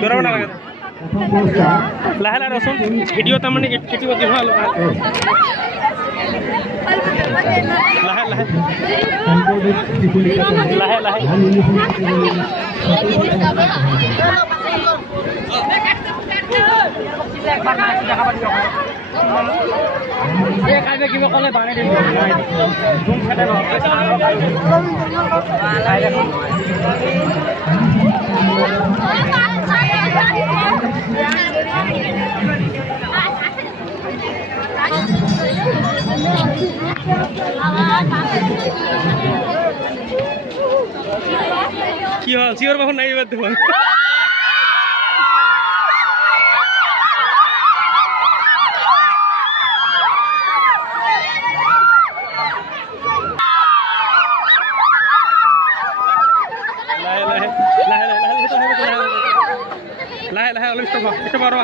দৌড়াব নালাগে লাহে লাহে ৰচোন ভিডিঅ' তাৰমানে কেতিয়াবা কিবা লাহে লাহে লাহে লাহে কিবা ক'লে বানে দিব কি হল চিওর বাহন নাই এবার দেখুন লাহে লাহে অলপ ইষ্ট পারবা